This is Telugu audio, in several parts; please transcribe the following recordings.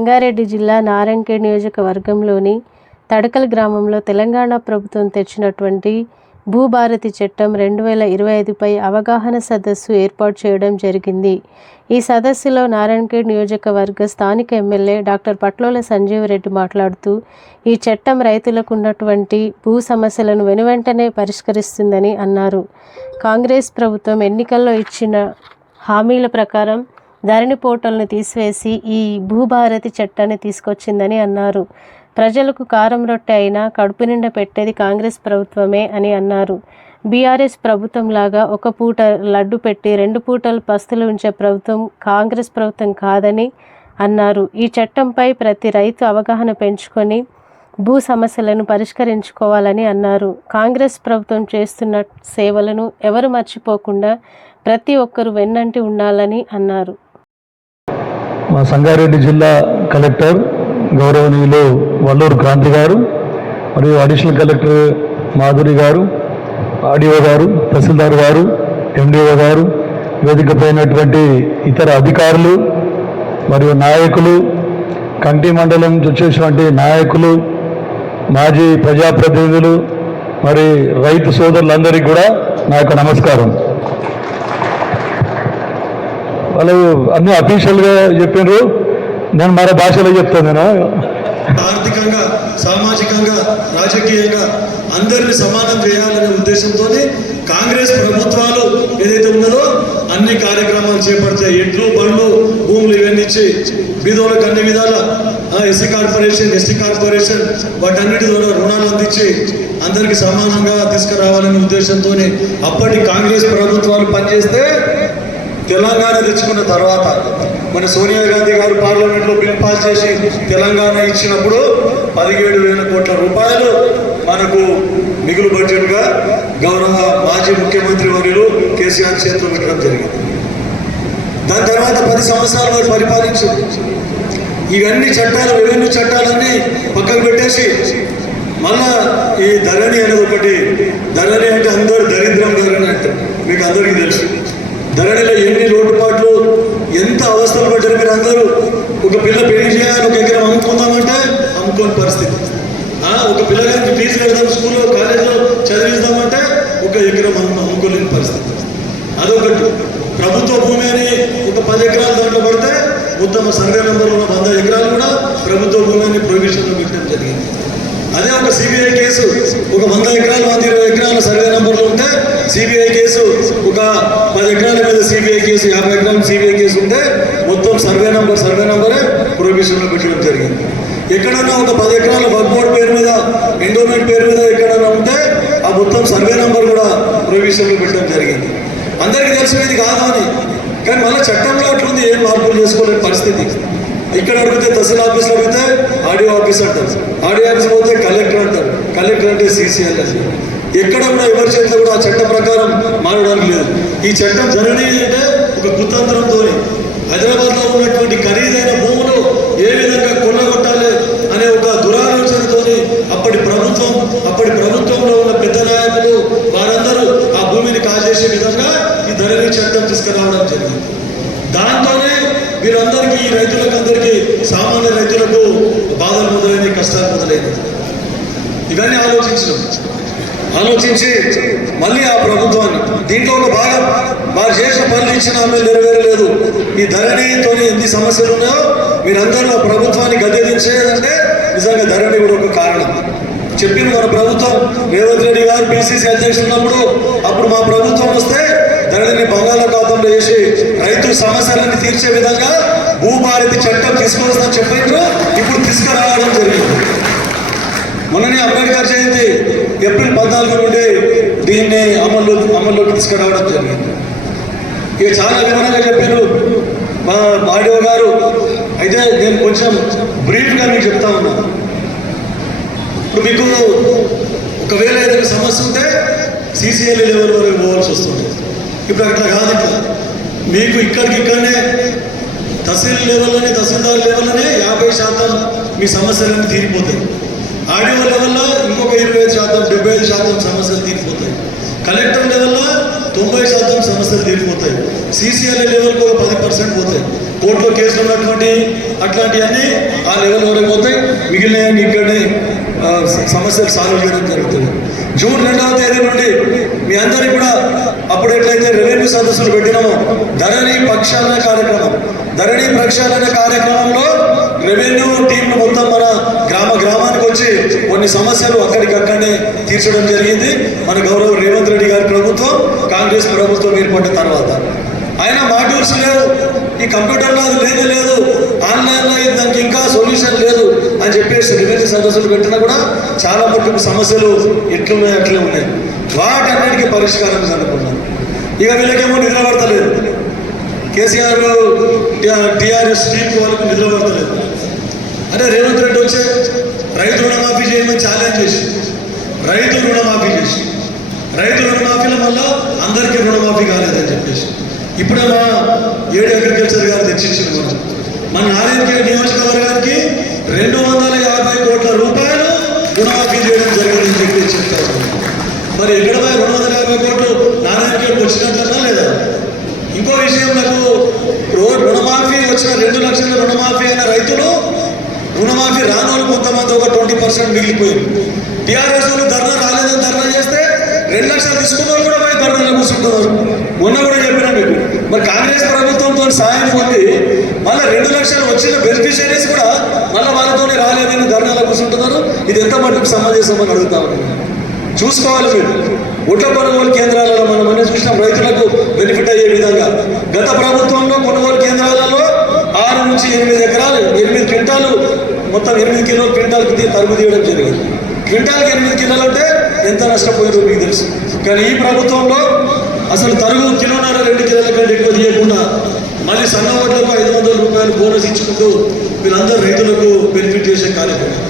రంగారెడ్డి జిల్లా నారాయణఖేడ్ నియోజకవర్గంలోని తడకల్ గ్రామంలో తెలంగాణ ప్రభుత్వం తెచ్చినటువంటి భూభారతి చట్టం రెండు వేల ఇరవై ఐదుపై అవగాహన సదస్సు ఏర్పాటు చేయడం జరిగింది. ఈ సదస్సులో నారాయణఖేడ్ నియోజకవర్గ స్థానిక ఎమ్మెల్యే డాక్టర్ పట్లోల సంజీవ్ రెడ్డి మాట్లాడుతూ ఈ చట్టం రైతులకు ఉన్నటువంటి భూ సమస్యలను వెనువెంటనే పరిష్కరిస్తుందని అన్నారు. కాంగ్రెస్ ప్రభుత్వం ఎన్నికల్లో ఇచ్చిన హామీల ప్రకారం ధరణి పోర్టల్ను తీసివేసి ఈ భూభారతి చట్టాన్ని తీసుకొచ్చిందని అన్నారు. ప్రజలకు కారం రొట్టె అయినా కడుపు నిండా పెట్టేది కాంగ్రెస్ ప్రభుత్వమే అని అన్నారు. బీఆర్ఎస్ ప్రభుత్వం లాగా ఒక పూట లడ్డు పెట్టి రెండు పూటలు పస్తులు ఉంచే ప్రభుత్వం కాంగ్రెస్ ప్రభుత్వం కాదని అన్నారు. ఈ చట్టంపై ప్రతి రైతు అవగాహన పెంచుకొని భూ సమస్యలను పరిష్కరించుకోవాలని అన్నారు. కాంగ్రెస్ ప్రభుత్వం చేస్తున్న సేవలను ఎవరు మర్చిపోకుండా ప్రతి ఒక్కరు వెన్నంటి ఉండాలని అన్నారు. మా సంగారెడ్డి జిల్లా కలెక్టర్ గౌరవనీయులు వల్లూరు క్రాంతి గారు మరియు అడిషనల్ కలెక్టర్ మాధురి గారు ఆర్డీఓ గారు తహసీల్దార్ గారు ఎండిఓ గారు వేదికపోయినటువంటి ఇతర అధికారులు మరియు నాయకులు కంటి మండలం నుంచి వచ్చేటువంటి నాయకులు మాజీ ప్రజాప్రతినిధులు మరి రైతు సోదరులందరికీ కూడా నా యొక్క నమస్కారం. వాళ్ళు అన్ని అఫీషియల్గా చెప్పినారు. నేను మరో భాషలో చెప్తాను నేను. ఆర్థికంగా సామాజికంగా రాజకీయంగా అందరిని సమానం చేయాలనే ఉద్దేశంతో కాంగ్రెస్ ప్రభుత్వాలు ఏదైతే ఉన్నదో అన్ని కార్యక్రమాలు చేపడతాయి. ఎడ్లు బండ్లు భూములు ఇవన్నీ ఇచ్చి బీదోళ్ళకి అన్ని విధాల ఎస్సీ కార్పొరేషన్ ఎస్టీ కార్పొరేషన్ వాటన్నిటి ద్వారా రుణాలు అందించి అందరికి సమానంగా తీసుకురావాలనే ఉద్దేశంతో అప్పటి కాంగ్రెస్ ప్రభుత్వాలు పనిచేస్తే తెలంగాణ తెచ్చుకున్న తర్వాత మన సోనియా గాంధీ గారు పార్లమెంట్లో బిల్ పాస్ చేసి తెలంగాణ ఇచ్చినప్పుడు పదిహేడు వేల కోట్ల రూపాయలు మనకు మిగులు బడ్జెట్గా గౌరవ మాజీ ముఖ్యమంత్రి వర్యులు కేసీఆర్ చేతిలో పెట్టడం జరిగింది. దాని తర్వాత పది సంవత్సరాలు వారు పరిపాలించారు ఇవన్నీ చట్టాలు రెవెన్యూ చట్టాలన్నీ పక్కకు పెట్టేసి మళ్ళా ఈ ధరణి అనేది ఒకటి. ధరణి అంటే అందరూ దరిద్రం ధరణి అంటే మీకు అందరికీ తెలుసు. ధరణిలో ఎన్ని లోటుపాట్లు ఎంత అవస్థలు పడ్డారు మీరు అందరూ? ఒక పిల్ల పెళ్ళి చేయాలి ఒక ఎకరం అమ్ముకుందామంటే అమ్ముకోని పరిస్థితి. ఒక పిల్లగానికి ఫీజు కడదాం స్కూల్లో కాలేజీలో చదివిస్తామంటే ఒక ఎకరం అమ్ముకోలేని పరిస్థితి. అదొకటి. ప్రభుత్వ భూమి అని ఒక పది ఎకరాలు దాంట్లో పడితే మొత్తం సర్వే నెంబర్ ఉన్న వంద ఎకరాలు కూడా ప్రభుత్వ భూమి అని ప్రొవిజన్లో పెట్టడం జరిగింది. అదే ఒక సిబిఐ కేసు. ఒక వంద ఎకరాలు వంద ఇరవై ఎకరాల సర్వే నెంబర్లు ఉంటే సిబిఐ కేసు ఒక పది ఎకరాల మీద సిబిఐ కేసు యాభై ఎకరాల సిబిఐ కేసు ఉంటే మొత్తం సర్వే నెంబర్ సర్వే నెంబరే ప్రొవిజన్లో పెట్టడం జరిగింది. ఎక్కడన్నా ఒక పది ఎకరాల వర్క్ బోర్డ్ పేరు మీద ఎండోమెంట్ పేరు మీద ఎక్కడన్నా ఉంటే ఆ మొత్తం సర్వే నెంబర్ కూడా ప్రొవిజన్లో పెట్టడం జరిగింది. అందరికీ తెలిసినది కాదు అని. కానీ మళ్ళీ చట్టంలో అట్లుంది ఏం మార్పులు చేసుకోలేని పరిస్థితి. ఇక్కడ అడిగితే తహసీల్ ఆఫీస్లో అడిగితే ఆడియో ఆఫీస్ అంటారు. ఆడియో ఆఫీస్ పోతే కలెక్టర్ అంటారు. కలెక్టర్ అంటే సీసీఎల్ అని. ఎక్కడ కూడా ఎవరి చేతిలో కూడా ఆ చట్టం ప్రకారం మారడానికి లేదు. ఈ చట్టం జరగని అంటే ఒక కుతంత్రంతో హైదరాబాద్లో ఉన్నటువంటి ఖరీదైన భూములు ఏ విధంగా కొల్లగొట్టాలి అనే ఒక దురాలోచనతో అప్పటి ప్రభుత్వం అప్పటి ప్రభుత్వంలో ఉన్న పెద్ద నాయకులు వారందరూ ఆ భూమిని కాజేసే విధంగా ఈ ధరణి చట్టం తీసుకురావడం జరిగింది. దాంతో వీరందరికీ ఈ రైతులకు అందరికీ సామాన్య రైతులకు బాధలు మొదలైనవి కష్టాలు మొదలైనవి ఇవన్నీ ఆలోచించడం. ఆలోచించి మళ్ళీ ఆ ప్రభుత్వాన్ని దీంట్లో ఒక భాగం వారు చేసిన పనులు ఇచ్చిన హామీలు నెరవేరలేదు. ఈ ధరణితో ఎన్ని సమస్యలు ఉన్నాయో మీరందరూ ఆ ప్రభుత్వాన్ని గద్దెదించేదంటే నిజంగా ధరణి కూడా ఒక కారణం. చెప్పింది మన ప్రభుత్వం. రేవంత్ రెడ్డి గారు పిసిసి అధ్యక్షుడు ఉన్నప్పుడు అప్పుడు మా ప్రభుత్వం వస్తే ధరణిని బంగాళాఖాతంలో వేసి రైతు సమస్యలను తీర్చే విధంగా భూభారతి చట్టం తీసుకోవాల్సిన చెప్పిండ్రు ఇప్పుడు తీసుకురావడం జరిగింది. మొన్ననే అంబేద్కర్ జయంతి ఏప్రిల్ పద్నాలుగు నుండి దీన్ని అమల్లో అమల్లోకి తీసుకురావడం జరిగింది. ఇక చాలా వివరంగా చెప్పారు మా బాడీ గారు. అయితే నేను కొంచెం బ్రీఫ్గా మీకు చెప్తా ఉన్నాను ఇప్పుడు మీకు ఒకవేళ ఏదైనా సమస్య ఉంటే సీసీఎల్ లెవెల్ వరకు పోవాల్సి వస్తుంది. ఇప్పుడు అట్లా కాదు ఇట్లా మీకు ఇక్కడికి ఇక్కడనే తహసీల్ లెవెల్లోనే తహసీల్దార్ లెవెల్లోనే యాభై శాతం మీ సమస్యలన్నీ తీరిపోతాయి. ఆడియో లెవెల్లో ఇంకొక ఇరవై ఐదు శాతం డెబ్బై ఐదు శాతం సమస్యలు తీరిపోతాయి. కలెక్టర్ లెవెల్లో తొంభై శాతం సమస్యలు తీరిపోతాయి. సీసీఎల్ఏ లెవెల్కి ఒక పది పర్సెంట్ పోతాయి. కోర్టులో కేసులు ఉన్నటువంటి అట్లాంటివన్నీ ఆ లెవెల్ వరకు పోతాయి. మిగిలిన ఇక్కడనే సమస్యలు సాల్వ్ చేయడం జరుగుతుంది. జూన్ రెండవ తేదీ నుండి మీ అందరి కూడా అప్పుడు ఎట్లయితే రెవెన్యూ సదస్సులు పెట్టినామో ధరణి పక్షాలన కార్యక్రమం. ధరణి ప్రక్షాళన కార్యక్రమంలో రెవెన్యూ టీంలు మొత్తం మన గ్రామ గ్రామానికి వచ్చి కొన్ని సమస్యలు అక్కడికక్కడనే తీర్చడం జరిగింది. మన గౌరవ రేవంత్ రెడ్డి గారి ప్రభుత్వం కాంగ్రెస్ ప్రభుత్వం ఏర్పడిన తర్వాత. ఆయన మాడ్యూల్స్ లేవు. ఈ కంప్యూటర్లో అది లేదు లేదు. ఆన్లైన్లో దానికి ఇంకా సొల్యూషన్ లేదు అని చెప్పేసి రెవెన్యూ సర్వీసులు పెట్టినా కూడా చాలా మటుకు సమస్యలు ఎట్లున్నాయి అట్లే ఉన్నాయి. వాటన్నిటికీ పరిష్కారం కనుక్కున్నాం ఇక వీళ్ళకేమో నిద్ర పడతలేదు కేసీఆర్ టీఆర్ఎస్ టీం వాళ్ళకి నిద్ర పడతలేదు అరే రేవంత్ రెడ్డి వచ్చే రైతు రుణమాఫీ చేయమని ఛాలెంజ్ చేసి రైతు రుణమాఫీ చేసి రైతు రుణమాఫీల వల్ల అందరికీ రుణమాఫీ కాలేదని చెప్పేసి. ఇప్పుడే మా ఏడు అగ్రికల్చర్ గారు తెచ్చిచ్చింది మనం మన నారాయణఖేడ్ నియోజకవర్గానికి రెండు వందల యాభై కోట్ల రూపాయలు రుణమాఫీ చేయడం జరిగిందని చెప్పి చెప్తారు. మరి ఎక్కడ రెండు వందల యాభై కోట్లు నారాయణకి వచ్చినట్లన్నా లేదా? ఇంకో విషయం నాకు రుణమాఫీ వచ్చిన రెండు లక్షల రుణమాఫీ అయిన రైతులు రుణమాఫీ రానోళ్ళు కొంతమంది ఒక ట్వంటీ పర్సెంట్ మిగిలిపోయింది టీఆర్ఎస్ వాళ్ళు ధర్నా రాలేదని ధర్నా చేస్తే రెండు లక్షలు తీసుకున్న కూడా పోయి ధర్నాలు కూర్చుంటున్నారు. మొన్న కూడా చెప్పినా మీకు. మరి కాంగ్రెస్ ప్రభుత్వంతో సాయం పొంది మళ్ళీ రెండు లక్షలు వచ్చిన బెనిఫిషరీస్ కూడా మళ్ళీ వాళ్ళతోనే రాలేదని ధర్నాలో కూర్చుంటున్నారు. ఇది ఎంత మటుకు సమాజేశమని అడుగుతా ఉన్నాను. చూసుకోవాలి మీరు. ఒడ్ల కొనుగోలు కేంద్రాలలో మనం అన్నీ చూసినాం. రైతులకు బెనిఫిట్ అయ్యే విధంగా. గత ప్రభుత్వంలో కొనుగోలు కేంద్రాలలో ఆరు నుంచి ఎనిమిది ఎకరాలు ఎనిమిది క్వింటాలు మొత్తం ఎనిమిది కిలోలు క్వింటాల్కి తరుగు తీయడం జరిగింది. క్వింటాల్కి ఎనిమిది కిలోలు అంటే ఎంత నష్టపోయారో మీకు తెలుసు. కానీ ఈ ప్రభుత్వంలో అసలు తరుగు కిలోన్నర రెండు కిలోల కంటే ఎక్కువ తీయకుండా మళ్ళీ సన్న ఓట్లకు ఐదు వందల రూపాయలు బోనస్ ఇచ్చుకుంటూ వీళ్ళందరూ రైతులకు బెనిఫిట్ చేసే కార్యక్రమం.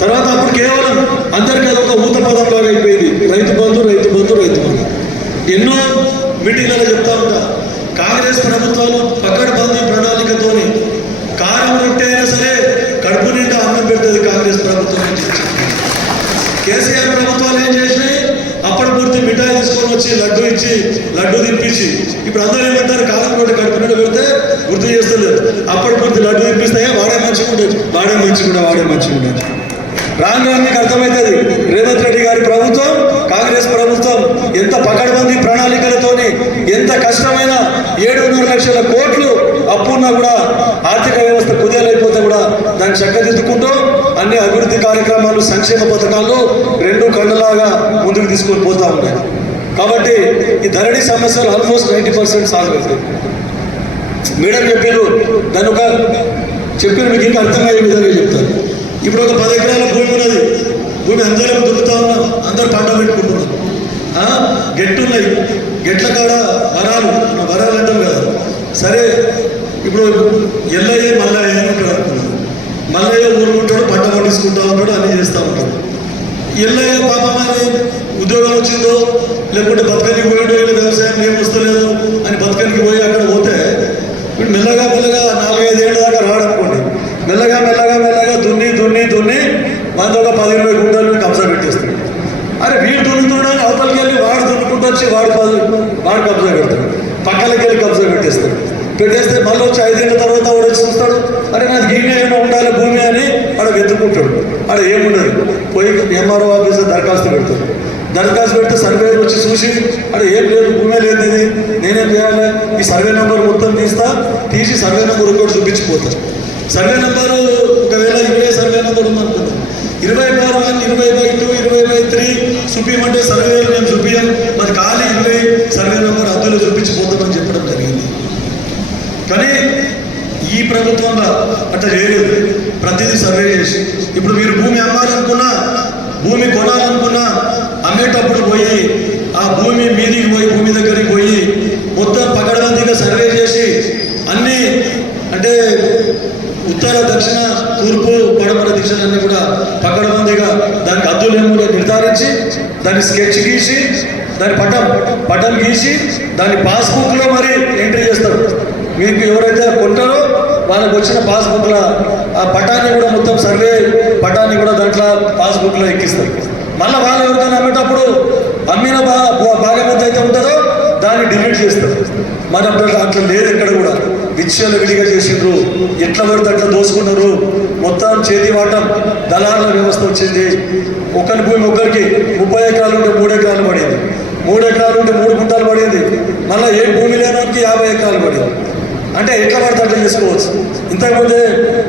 తర్వాత అప్పుడు కేవలం అందరికీ అదొక ఊత పదం లాగా అయిపోయింది. రైతు బంధు రైతు బంధు రైతు బంధు. ఎన్నో మీటింగ్లలో చెప్తా ఉంటా. కాంగ్రెస్ ప్రభుత్వాలు పకడ్బందీ ప్రణాళికతోని కారం రొట్టె అయినా సరే కడుపు నిండా అన్నం పెడుతుంది కాంగ్రెస్ ప్రభుత్వం అని చెప్పి కేసీఆర్ ప్రభుత్వాలు ఏం చేసినాయి అప్పటి పూర్తి మిఠాయి తీసుకొని వచ్చి లడ్డు ఇచ్చి లడ్డు తినిపించి ఇప్పుడు అందరూ ఏమంటారు? కాలం కూడా కడుపునట్టు పెడితే గుర్తు చేస్తలేదు. అప్పటి పూర్తి లడ్డు తినిపిస్తాయా వాడే మంచిగా ఉండొచ్చు వాడే మంచిగా వాడే మంచి ఉండొచ్చు రాను రాను మీకు అర్థమవుతుంది రేవంత్ రెడ్డి గారి ప్రభుత్వం కాంగ్రెస్ ప్రభుత్వం ఎంత పకడ్బందీ ప్రణాళికలతోని ఎంత కష్టమైన ఏడున్నర లక్షల కోట్లు అప్పున్నా కూడా ఆర్థిక వ్యవస్థ కుదేలైపోతే కూడా దాన్ని చక్కదిద్దుకుంటూ అన్ని అభివృద్ధి కార్యక్రమాలు సంక్షేమ పథకాలు రెండు కళ్ళలాగా ముందుకు తీసుకొని పోతా ఉన్నాయి. కాబట్టి ఈ ధరణి సమస్యలు ఆల్మోస్ట్ నైంటీ పర్సెంట్ సాల్వ్ అవుతాయి. మేడం చెప్పారు దాని ఒక చెప్పారు మీకు ఇంకా అర్థమయ్యే విధంగా చెప్తారు. ఇప్పుడు ఒక పది ఎకరాల భూమి ఉన్నది. భూమి అందరం దొరుకుతా ఉన్నా అందరు పంట పెట్టుకుంటున్నాం. ఆ, గెట్లు ఉన్నాయి గెట్ల కాడ వరాలు వరాలు అంటాం కదా. సరే ఇప్పుడు ఎల్లయ్య మల్లయ్య అని ఉంటాడు అనుకున్నాను మల్లయ్య ఊరుకుంటాడు పంట పండించుకుంటా ఉంటాడు అన్నీ చేస్తూ ఉంటాడు. ఎల్లయ్య పాపం ఉద్యోగం వచ్చిందో లేకుంటే బతకనికి పోయాడో ఇలా వ్యవసాయం ఏం వస్తలేదు అని బతకనికి పోయి అక్కడ పోతే వీడు మెల్లగా మెల్లగా నాలుగైదు దాకా రాడనుకోండి. మెల్లగా మెల్లగా మెల్లగా దున్ని దున్ని దున్ని మనతో ఒక పది ఇరవై గుంటలు కబ్జా పెట్టేస్తాడు. అరే వీడు దున్నుతున్నాడు అవతలకి వెళ్ళి వాడు దున్నుకుంటూ వచ్చి వాడు పది వాడు కబ్జా పెడతాడు. పక్కలకి వెళ్ళి కబ్జా పెట్టేస్తాడు. పెట్టేస్తే మళ్ళీ వచ్చి ఐదేళ్ళ తర్వాత వాడు వచ్చి చూస్తాడు అరే నాది గీనే ఏమో ఉండాలి భూమి అని ఆడ వెతుక్కుంటాడు. ఆడ ఏముండదు. పోయి ఎంఆర్ఓ ఆఫీసర్ దరఖాస్తు పెడతాడు. దరఖాస్తు పెడితే సర్వే వచ్చి చూసి అది ఏం లేదు భూమే లేదు ఇది నేనేం చేయాలి? ఈ సర్వే నెంబర్ మొత్తం తీస్తా తీసి సర్వే నెంబర్ ఒకటి చూపించిపోతా. సర్వే నెంబర్ ఒకవేళ ఇరవై సర్వే నెంబర్ ఉందనుకుందాం ఇరవై బై వన్ ఇరవై బై టూ ఇరవై బై త్రీ చూపించమంటే సర్వేలు మేము చూపించాం మరి ఖాళీ ఇరవై సర్వే నెంబర్ అందులో చూపించిపోతామని చెప్పడం జరిగింది. కానీ ఈ ప్రభుత్వంలో అట్లా చేయలేదు ప్రతిదీ సర్వే చేసి ఇప్పుడు మీరు భూమి అమ్మాలనుకున్నా భూమి కొనాలనుకున్నా అమ్మేటప్పుడు పోయి ఆ భూమి మీదికి పోయి భూమి దగ్గరికి పోయి మొత్తం పకడ్బందీగా సర్వే చేసి అన్ని అంటే ఉత్తర దక్షిణ తూర్పు పడమర దిశలన్నీ కూడా పకడ్బందీగా దానికి అద్దులేమో నిర్ధారించి దాన్ని స్కెచ్ గీసి దాని పటం పటం గీసి దాని పాస్బుక్లో మరి ఎంట్రీ చేస్తారు. మీకు ఎవరైతే కొంటారో వాళ్ళకి వచ్చిన పాస్బుక్ల ఆ పటాన్ని కూడా మొత్తం సర్వే పటాన్ని కూడా దాంట్లో పాస్బుక్లో ఎక్కిస్తారు. మళ్ళీ వాళ్ళు ఎవరికైనా అమ్మేటప్పుడు అమ్మిన భా భాగం ఎంత అయితే ఉంటుందో దాన్ని డిలీట్ చేస్తారు. మరి అప్పుడు అట్లా లేదు ఎక్కడ కూడా. విచ్చలు విడిగా చేసిండ్రు. ఎట్లా పడితే అట్లా దోసుకున్నారు. మొత్తం చేతి వాటం దళారుల వ్యవస్థ వచ్చింది. ఒకరి భూమి ఒకరికి ముప్పై ఎకరాలు ఉంటే మూడు ఎకరాలు పడింది. మూడు ఎకరాలు ఉంటే మూడు గుంటలు పడింది. మళ్ళీ ఏ భూమి లేనోకి యాభై ఎకరాలు పడింది. అంటే ఎట్లా పడితే అట్లా చేసుకోవచ్చు. ఇంతకుముందే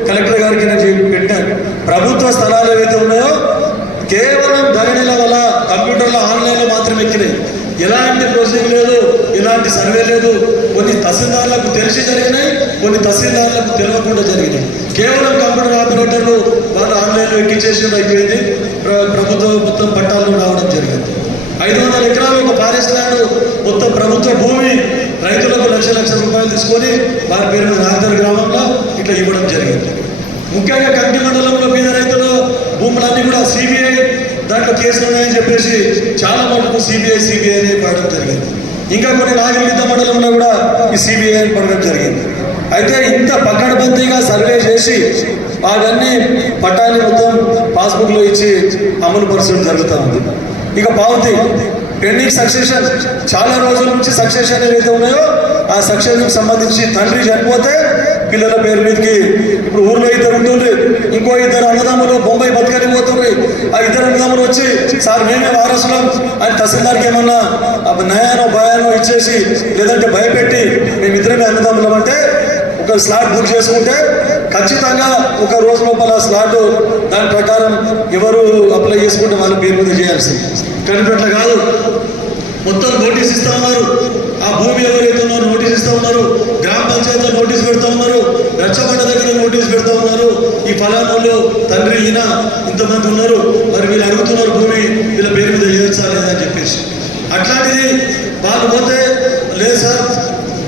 కలెక్టర్ గారికి నేను పెట్టిన ప్రభుత్వ స్థలాలు ఏవైతే ఉన్నాయో కేవలం ధరణిల వల్ల కంప్యూటర్లో ఆన్లైన్లో మాత్రమే ఎక్కినాయి ఎలాంటి ప్రొసీడింగ్ లేదు ఎలాంటి సర్వే లేదు. కొన్ని తహసీల్దార్లకు తెలిసి జరిగినాయి కొన్ని తహసీల్దార్లకు తెలియకుండా జరిగినాయి. కేవలం కంప్యూటర్ ఆపరేటర్లు వాళ్ళు ఆన్లైన్లో ఎక్కించేసి అయిపోయింది ప్రభుత్వం మొత్తం పట్టాలు రావడం జరిగింది. ఐదు వందల ఎకరాలు ఒక ఫారెస్ట్ ల్యాండ్ మొత్తం ప్రభుత్వ భూమి రైతులకు లక్ష లక్ష రూపాయలు తీసుకొని వారి పేరు మీద నాగదర్ గ్రామంలో ఇట్లా ఇవ్వడం జరిగింది. ముఖ్యంగా కంటి మండలంలో మీద రైతులు భూములన్నీ కూడా సిబిఐ దాంట్లో కేసులు ఉన్నాయని చెప్పేసి చాలా మటుకు సిబిఐ సిబిఐ అని పడడం జరిగింది. ఇంకా కొన్ని నాగరికత మండలంలో కూడా ఈ సిబిఐ పడడం జరిగింది. అయితే ఇంత పకడ్బందీగా సర్వే చేసి అవన్నీ పట్టాన్ని మొత్తం పాస్బుక్లో ఇచ్చి అమలు పరచడం జరుగుతూ ఉంది. ఇక పావతి పెండింగ్ సక్సెషన్ చాలా రోజుల నుంచి సక్సెషన్ ఏవైతే ఉన్నాయో ఆ సక్సెషన్కి సంబంధించి తండ్రి చనిపోతే పిల్లల పేరు మీదకి ఇప్పుడు ఊర్లో ఇద్దరు ఉంటుంది ఇంకో ఇద్దరు అన్నదమ్ములు బొంబాయి బతకని పోతుంది ఆ ఇద్దరు అన్నదమ్ములు వచ్చి సార్ మేమే వారసులం. అని తహసీల్దార్కి ఏమన్నా నయానో భయానో ఇచ్చేసి లేదంటే భయపెట్టి మేము ఇద్దరమే అన్నదమ్ములం అంటే ఒక స్లాట్ బుక్ చేసుకుంటే ఖచ్చితంగా ఒక రోజు లోపల స్లాట్ దాని ప్రకారం ఎవరు అప్లై చేసుకుంటే వాళ్ళ పేరు మీద చేయాల్సింది. కనిపెట్ల కాదు. మొత్తం నోటీస్ ఇస్తాం వారు ఆ భూమి ఎవరైతే ఉన్నారో నోటీస్ ఇస్తా ఉన్నారు గ్రామ పంచాయతీ నోటీస్ పెడతా ఉన్నారు రచ్చబండ దగ్గర నోటీస్ పెడతా ఉన్నారు. ఈ ఫలానాలు తండ్రి ఈయన ఇంతమంది ఉన్నారు. మరి వీళ్ళు అడుగుతున్నారు భూమి వీళ్ళ పేరు మీద చేయొచ్చా లేదా అని చెప్పేసి. అట్లాంటిది వాళ్ళు పోతే లేదు సార్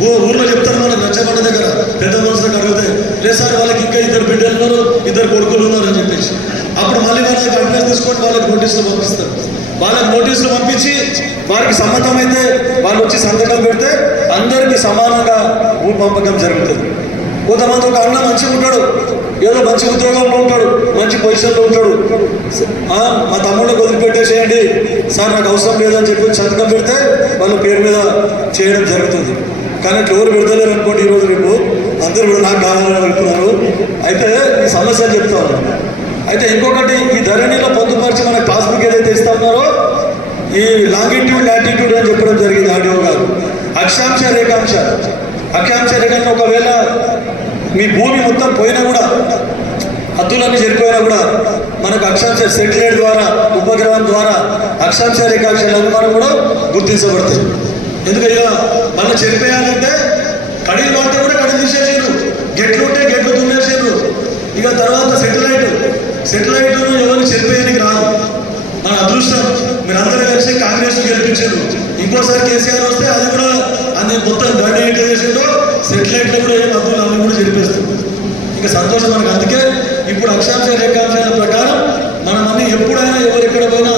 ఊ- ఊర్లో చెప్తారు మన రచ్చబండ దగ్గర పెద్ద మనుషులకు అడిగితే లేదు సార్ వాళ్ళకి ఇంకా ఇద్దరు బిడ్డలు ఉన్నారు ఇద్దరు కొడుకులు ఉన్నారు అని చెప్పేసి. అప్పుడు మళ్ళీ వాళ్ళకి అడ్రస్ తీసుకొని వాళ్ళకి నోటీసులు పంపిస్తారు. వాళ్ళకి నోటీసులు పంపించి వారికి సమ్మతమైతే వాళ్ళు వచ్చి సంతకం పెడితే అందరికీ సమానంగా భూ పంపకం జరుగుతుంది. కొంతమంది ఒక అన్న మంచిగా ఉంటాడు ఏదో మంచి ఉద్యోగంలో ఉంటాడు మంచి పొజిషన్లో ఉంటాడు. మా తమ్ముళ్ళకి వదిలిపెట్టేసేయండి సార్ నాకు అవసరం లేదని చెప్పి సంతకం పెడితే వాళ్ళ పేరు మీద చేయడం జరుగుతుంది. కానీ అట్లా ఎవరు పెడతలేరు అనుకోండి ఈరోజు రేపు. అందరూ కూడా నాకు కావాలని అనుకున్నారు. అయితే ఈ సమస్యలు చెప్తా ఉన్నాను. అయితే ఇంకొకటి ఈ ధరణిలో పొందుపరిచి మనకు పాస్బుక్ ఏదైతే ఇస్తా ఉన్నారో ఈ లాంగిట్యూడ్ లాటిట్యూడ్ అని చెప్పడం జరిగింది ఆడియో గారు. అక్షాంశ రేఖాంశ. అక్షాంశ రేఖాంశ ఒకవేళ మీ భూమి మొత్తం పోయినా కూడా హద్దులన్నీ చెడిపోయినా కూడా మనకు అక్షాంశ సెటిలైట్ ద్వారా ఉపగ్రహం ద్వారా అక్షాంశ రేఖాంశాలు అనుమానం కూడా గుర్తించబడతాయి. ఎందుకంటే మనం చెడిపోయాలంటే కడీలు పడితే కూడా కడీలు తీసేసారు గెట్లు ఉంటే గెట్లు దున్నేసారు ఇక తర్వాత సెటిలైట్. సెటిలైట్ ఎవరు చనిపోయానికి రాదు. మన అదృష్టం మీరందరూ కలిసి కాంగ్రెస్ గెలిపించారు. ఇంకోసారి కేసీఆర్ వస్తే అది కూడా అది మొత్తం దండ ఏంటి చేసిందో సెటిలైట్లో కూడా ఏం అర్థం అవి కూడా చనిపేస్తుంది ఇక సంతోషం మనకు. అందుకే ఇప్పుడు అక్షాంశ రేఖాంశాల ప్రకారం మనం అన్ని ఎప్పుడైనా ఎవరు ఎక్కడ పోయినా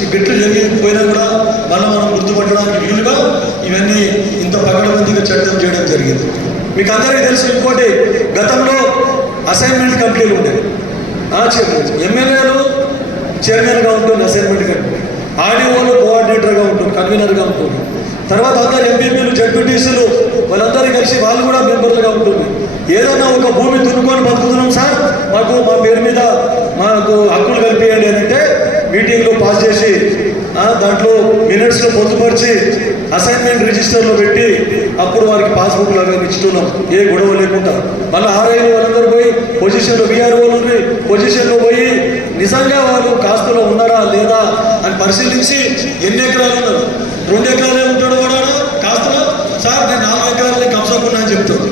చి- బిట్లు జరిగిపోయినా కూడా మనం మనం గుర్తుపట్టడానికి వీలుగా ఇవన్నీ ఇంత పకడ్బందీగా చట్టం చేయడం జరిగింది. మీకు అందరికీ తెలుసు ఇంకోటి గతంలో అసైన్మెంట్ కమిటీలు ఉండేవి ఎమ్మెల్యేలు చైర్మన్గా ఉంటుంది అసైన్మెంట్ కమిటీ ఆర్డీఓలు కోఆర్డినేటర్గా ఉంటుంది కన్వీనర్గా ఉంటుంది. తర్వాత అందరు ఎంపీపీలు జడ్పీటీసీలు వాళ్ళందరూ కలిసి వాళ్ళు కూడా మెంబర్లుగా ఉంటుంది. ఏదైనా ఒక భూమి దున్నుకొని బతుకుతున్నాం సార్ మాకు మా పేరు మీద మాకు హక్కులు కల్పించండి అని అంటే మీటింగ్లో పాస్ చేసి దాంట్లో మినిట్స్లో పొందుపరిచి అసైన్మెంట్ రిజిస్టర్లో పెట్టి అప్పుడు వారికి పాస్బుక్ లాగా ఇచ్చుతున్నాం. ఏ గొడవ లేకుండా. మళ్ళీ ఆర్ఐలు వాళ్ళందరూ పోయి పొజిషన్లో బీఆర్ఓలు ఉండి పొజిషన్లో పోయి నిజంగా వాళ్ళు కాస్తులో ఉన్నారా లేదా అని పరిశీలించి ఎన్ని ఎకరాలు ఉన్నారు? రెండు ఎకరాలే ఉంటాడు కూడా ఆడ కాస్తులో? సార్ నేను నాలుగు ఎకరాలని కబ్జాకున్నా అని చెప్తాను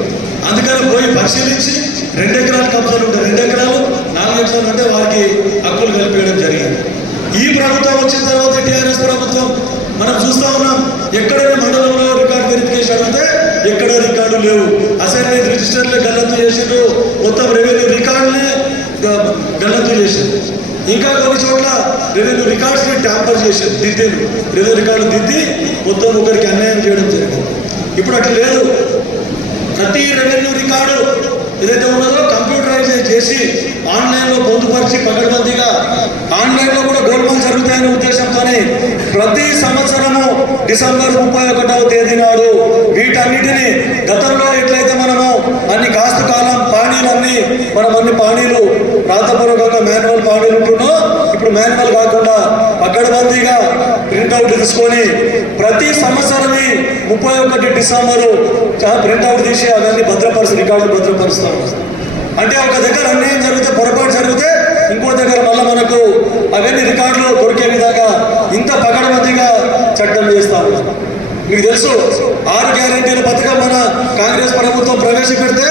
అందుకని పోయి పరిశీలించి రెండు ఎకరాలు కబ్జాలు ఉంటాయి రెండు ఎకరాలు నాలుగు ఎకరాలు అంటే వారికి హక్కులు కలిపేయడం జరిగింది. ఈ ప్రభుత్వం వచ్చిన తర్వాత టీఆర్ఎస్ ప్రభుత్వం. మనం చూస్తా ఉన్నాం ఎక్కడైనా మండలంలో రికార్డు వెరిఫికేషన్ అంటే ఎక్కడ రికార్డు లేవు. అసైన్మెంట్ రిజిస్టర్లే గల్లంతు చేసిండ్రు. మొత్తం రెవెన్యూ రికార్డులే గ- గల్లంతు చేసిండ్రు. ఇంకా కొన్ని చోట్ల రెవెన్యూ రికార్డ్స్ని ట్యాంపర్ చేసింది దిద్దేలు రెవెన్యూ రికార్డు దిద్ది మొత్తం ఒకరికి అన్యాయం చేయడం జరిగింది. ఇప్పుడు అట్లా లేదు. ప్రతి రెవెన్యూ రికార్డు ఏదైతే ఉన్నదో కంప్యూటరైజ్ చేసి ఆన్లైన్లో పొందుపరిచి పగడబందీగా ఆన్లైన్లో కూడా గోల్మాల్ జరుగుతాయని ఉద్దేశంతోనే ప్రతి సంవత్సరము డిసెంబర్ ముప్పై ఒకటవ తేదీ నాడు వీటన్నిటిని గతంలో ఎట్లయితే మనము అన్ని కాస్తు కాలం పాణీలన్నీ మనం అన్ని పానీలు రాతపూర్వకంగా మాన్యువల్ పాణీలు ఉంటున్నాం ఇప్పుడు మాన్యువల్ కాకుండా పకడ్బందీగా ప్రింట్అవుట్ తీసుకొని ప్రతి సంవత్సరమే ముప్పై ఒకటి డిసెంబరు ప్రింట్అవుట్ తీసి అవన్నీ భద్రపరుస్తు రికార్డులు భద్రపరుస్తాం అంటే ఒక దగ్గర అన్యాయం జరిగితే పొరపాటు జరిగితే ఇంకోటి దగ్గర మళ్ళీ మనకు అవన్నీ రికార్డులు దొరికే విధంగా ఇంత పకడ్బందీగా చట్టం చేస్తా మీకు తెలుసు ఆరు గ్యారంటీల పథకం మన కాంగ్రెస్ ప్రభుత్వం ప్రవేశపెడితే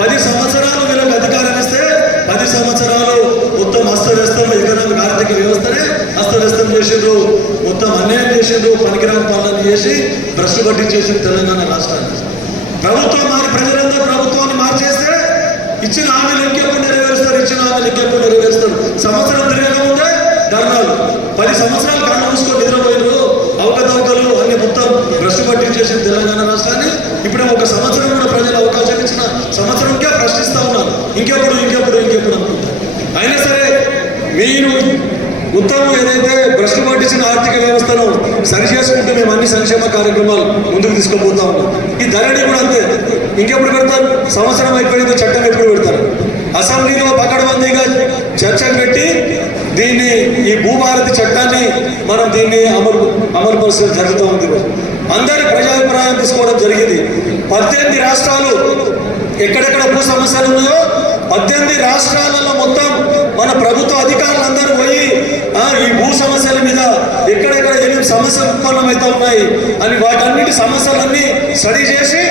పది సంవత్సరాలు వీళ్ళకి అధికారం ఇస్తే పది సంవత్సరాలు మొత్తం అస్తవ్యస్తం ఎకనామిక్ ఆర్థిక వ్యవస్థనే అస్తవ్యస్తం చేసిండ్రు. మొత్తం అన్యాయం చేసిండ్రు పనికిరాని పాలన చేసి భ్రష్టు పట్టించేసింది తెలంగాణ రాష్ట్రాన్ని. ప్రభుత్వం మారి ప్రజలు ఇచ్చిన హామీలు ఇంకెప్పుడు నెరవేరుస్తారు ఇచ్చిన హామీలు ఇంకెప్పుడు నెరవేరుస్తారు. సంవత్సరం తిరగకముందే ధర్నాలు. పది సంవత్సరాలు కళ్ళు మూసుకొని నిద్రపోయినారు అవకతవకలు అన్ని మొత్తం భ్రష్టు పట్టించేసిన తెలంగాణ రాష్ట్రాన్ని ఇప్పుడు ఒక సంవత్సరం కూడా ప్రజలు అవకాశం ఇచ్చిన సంవత్సరంకే ప్రశ్నిస్తా ఉన్నారు. ఇంకెప్పుడు ఇంకెప్పుడు ఇంకెప్పుడు అనుకుంటారు. అయినా సరే మీరు ఉత్తమం ఏదైతే భ్రష్టు పట్టించిన ఆర్థిక వ్యవస్థను సరి చేసుకుంటూ మేము అన్ని సంక్షేమ కార్యక్రమాలు ముందుకు తీసుకుపోతా ఉన్నాం. ఈ ధరణి కూడా అంతే. ఇంకెప్పుడు పెడతారు? సంవత్సరం అయిపోయింది చట్టం ఎప్పుడు పెడతారు? అసెంబ్లీలో పకడ్బందీగా చర్చ పెట్టి దీన్ని ఈ భూభారతి చట్టాన్ని మనం దీన్ని అమలు అమలుపరచడం జరుగుతూ ఉంది అందరి ప్రజాభిప్రాయం తీసుకోవడం జరిగింది. పద్దెనిమిది రాష్ట్రాలు ఎక్కడెక్కడ భూ సమస్యలు ఉన్నాయో పద్దెనిమిది రాష్ట్రాలలో మొత్తం మన ప్రభుత్వ అధికారులందరూ పోయి ఈ భూ సమస్యల మీద ఎక్కడెక్కడ ఏమేమి సమస్యలు ఉత్పన్నమవుతా ఉన్నాయి అని వాటన్నిటి సమస్యలన్నీ స్టడీ చేసి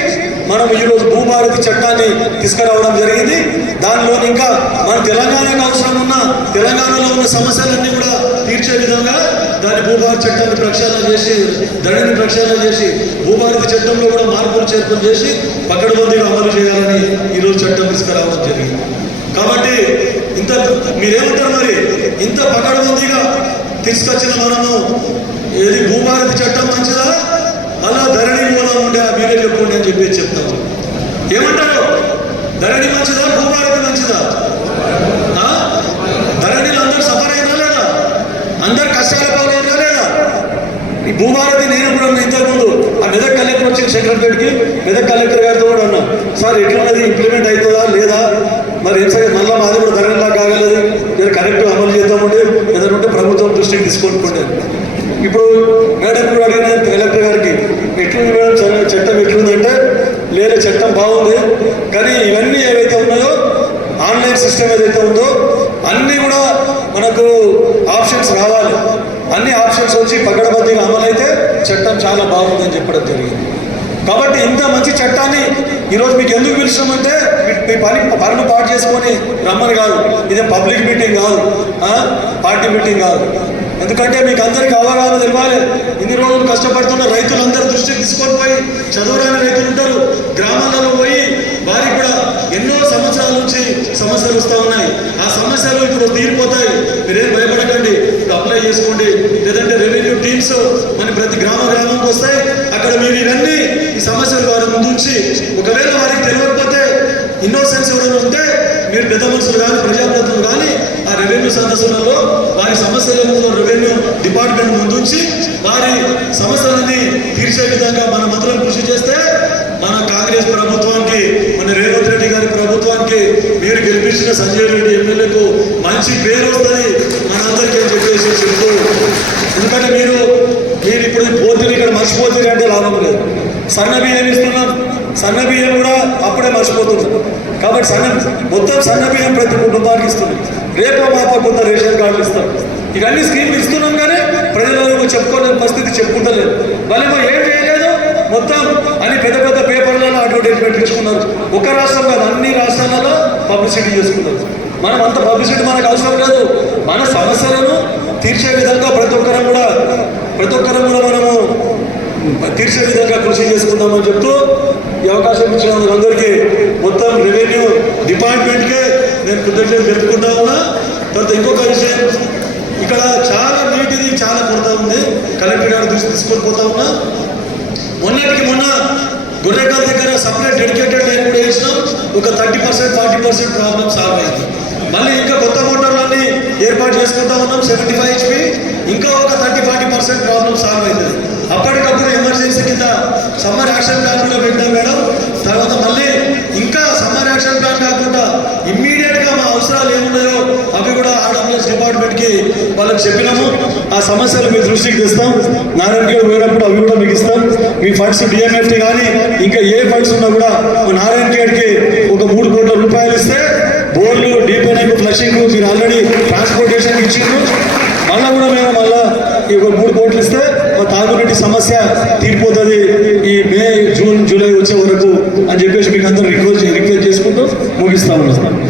మనం ఈరోజు భూభారతి చట్టాన్ని తీసుకురావడం జరిగింది. దానిలో ఇంకా మన తెలంగాణకు అవసరం ఉన్న తెలంగాణలో ఉన్న సమస్యలన్నీ కూడా తీర్చే విధంగా దాని భూభారతి చట్టాన్ని ప్రక్షాళన చేసి ధరణిని ప్రక్షాళన చేసి భూభారతి చట్టంలో కూడా మార్పులు చేర్పులు చేసి పకడ్బందీగా అమలు చేయాలని ఈరోజు చట్టం తీసుకురావడం జరిగింది. కాబట్టి ఇంత మీరేమంటారు మరి? ఇంత పకడ్బందీగా తీసుకొచ్చిన మనము ఏది భూభారతి చట్టం మంచిదా? అలా ధరణి మూలం ఉండే మీరే చెప్పండి అని చెప్పేసి చెప్తాను ఏమంటారు? ధరణి మంచిదా? భూభారతి మంచిదా? ధరణిలో అందరూ సఫర్ అయినా లేదా? అందరు కష్టాల పాలైనా లేదా? ఈ భూభారతి నేను కూడా ఇంతకుముందు ఆ మెదక్ కలెక్టర్ వచ్చిన సెక్రటరీకి మెదక్ కలెక్టర్ గారితో కూడా ఉన్నా. సార్ ఎట్లున్నది? ఇంప్లిమెంట్ అవుతుందా? లేదా? మరి ఏం సరే మళ్ళీ మాది కూడా ధరణిలా కాగలదు నేను కరెక్ట్ అమలు చేద్దామంటే ఏదంటే ప్రభుత్వం దృష్టికి తీసుకొని ఇప్పుడు మేడం కూడా అడిగిన కలెక్టర్ గారికి ఎట్లుంది మేడం? చట్టం ఎట్లుందంటే లేదా చట్టం బాగుంది కానీ ఇవన్నీ ఏవైతే ఉన్నాయో ఆన్లైన్ సిస్టమ్ ఏదైతే ఉందో అన్నీ కూడా మనకు ఆప్షన్స్ రావాలి. అన్ని ఆప్షన్స్ వచ్చి పగడబద్దీగా అమలైతే చట్టం చాలా బాగుందని చెప్పడం జరిగింది. కాబట్టి ఇంత మంచి చట్టాన్ని ఈరోజు మీకు ఎందుకు పిలిచామంటే మీ- పని పనులు పాటు చేసుకొని రమ్మని కాదు. ఇదే పబ్లిక్ మీటింగ్ కాదు. ఆ? పార్టీ మీటింగ్ కాదు. ఎందుకంటే మీకు అందరికి అవగాహన తెలియాలి. ఇన్ని రోజులు కష్టపడుతున్న రైతులందరూ దృష్టికి తీసుకొని పోయి చదువురాని రైతులు ఉంటారు గ్రామాలలో పోయి వారికి కూడా ఎన్నో సంవత్సరాల నుంచి సమస్యలు వస్తూ ఉన్నాయి. ఆ సమస్యలు ఇప్పుడు తీరిపోతాయి. మీరేం భయపడకండి. ఇప్పుడు అప్లై చేసుకోండి. లేదంటే రెవెన్యూ టీమ్స్ మన ప్రతి గ్రామ గ్రామంకి వస్తాయి. అక్కడ మీరు ఇవన్నీ ఈ సమస్యలు వారి ముందుంచి ఒకవేళ వారికి తెలియకపోతే ఇన్నోసెన్స్ ఎవరైనా ఉంటే మీరు పెద్ద మనుషులు కానీ ప్రజాప్రతినిధులు కానీ ఆ రెవెన్యూ సదస్సులలో వారి సమస్యల ముందు రెవెన్యూ డిపార్ట్మెంట్ ముందుంచి వారి సమస్యలన్నీ తీర్చే విధంగా మన మంత్రులు కృషి చేస్తే మన కాంగ్రెస్ ప్రభుత్వానికి మన రేవంత్ రెడ్డి గారి ప్రభుత్వానికి మీరు గెలిపించిన సంజయ్ రెడ్డి ఎమ్మెల్యేకు మంచి పేరు వస్తుంది మనందరికీ అని చెప్పేసి చెప్తూ ఎందుకంటే మీరు మీరు ఇప్పుడు పోతుంది ఇక్కడ మర్చిపోతుంది అంటే లాభం లేదు సన్న బియ్యం ఇస్తున్నాం సన్న బియ్యం కూడా అప్పుడే మర్చిపోతుంది కాబట్టి సన్న మొత్తం సన్న బియ్యం ప్రతి కుటుంబానికి ఇస్తున్నాం రేపు మాప కొంత రేషన్ కార్డులు ఇస్తాం ఇవన్నీ స్కీమ్లు ఇస్తున్నాం కానీ ప్రజలకు చెప్పుకోలేని పరిస్థితి చెప్పుకుంటలేదు. వాళ్ళేమో ఏం చేయలేదు. మొత్తం అని పెద్ద పెద్ద పేపర్లలో అడ్వర్టైజ్మెంట్ ఇచ్చుకున్నారు ఒక రాష్ట్రం కాదు అన్ని రాష్ట్రాలలో పబ్లిసిటీ చేసుకున్నారు. మనం అంత పబ్లిసిటీ మనకు అవసరం లేదు. మన సమస్యలను తీర్చే విధంగా ప్రతి ఒక్కరం కూడా ప్రతి ఒక్కరం కూడా మనము తీర్చే విధంగా కృషి చేసుకుందామని చెప్తూ అవకాశం ఇచ్చిన అందరికీ మొత్తం రెవెన్యూ డిపార్ట్మెంట్కే నేను కృతజ్ఞతలు తెలుపుకుంటా ఉన్నా. తర్వాత ఇంకొక విషయం ఇక్కడ చాలా నీటిది చాలా కొరత ఉంది. కలెక్టర్ గారు దృష్టి తీసుకొని పోతా ఉన్నా. మొన్నటికి మొన్న గొర్రెకాల దగ్గర సపరేట్ డెడికేటెడ్ లైన్ కూడా వేసినాం. ఒక thirty percent forty percent problem solve అయింది. మళ్ళీ ఇంకా కొత్త మోటార్లన్నీ ఏర్పాటు చేసుకుంటా ఉన్నాం సెవెంటీ ఫైవ్ హెచ్పి ఇంకా ఒక thirty forty percent problem solve అవుతుంది. అప్పటికప్పుడు ఎమర్జెన్సీ కింద సమ్మర్ యాక్షన్ ప్లాన్ కూడా పెట్టాం మేడం. తర్వాత మళ్ళీ ఇంకా సమ్మర్ యాక్షన్ ప్లాన్ కాకుండా ఇమ్మీడియట్గా మా అవసరాలు ఏమున్నాయో అవి కూడా ఆర్డబ్ల్యూఎస్ డిపార్ట్మెంట్కి వాళ్ళకి చెప్పినాము. ఆ సమస్యలు మీ దృష్టికి తెస్తాం. నారాయణ గారు పోయినప్పుడు అవి కూడా మీకు ఇస్తాం. మీ ఫండ్స్ డిఎంఎఫ్టీ కానీ ఇంకా ఏ ఫండ్స్ ఉన్నా కూడా నారాయణ గారికి ఒక మూడు కోట్ల రూపాయలు ఇస్తే బోర్లు డీపెనింగ్ ఫ్లషింగ్ మీరు ఆల్రెడీ ట్రాన్స్పోర్టేషన్ ఇచ్చిండ్రు. మళ్ళా కూడా మేము మళ్ళా ఈ ఒక మూడు కోట్లు ఇస్తే మా తాగునీటి సమస్య తీరిపోతుంది ఈ మే జూన్ జూలై వచ్చే వరకు అని చెప్పేసి మీకు అందరూ రిక్వెస్ట్ రిక్వెస్ట్ చేసుకుంటూ ముగిస్తా ఉన్నాం.